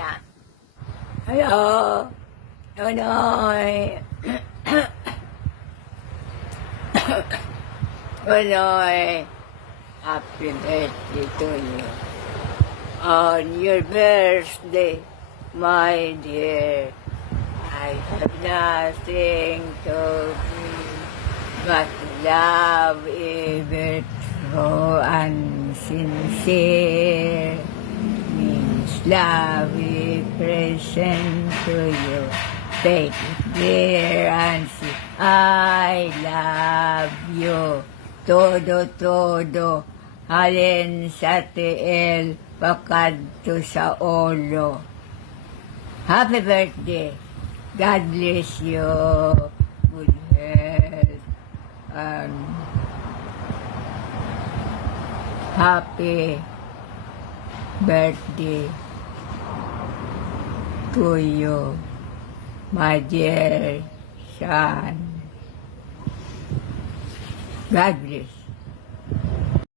na. Hello, Nonoy. Nonoy, happy birthday to you. On your birthday, my dear, I have nothing to give but love ever true and sincere. Means love we present to you. Take it dear and say, I love you. Todo, halin sa tiil, pakadto sa ulo. Happy birthday. God bless you. Good health. And happy birthday to you, my dear son. God bless.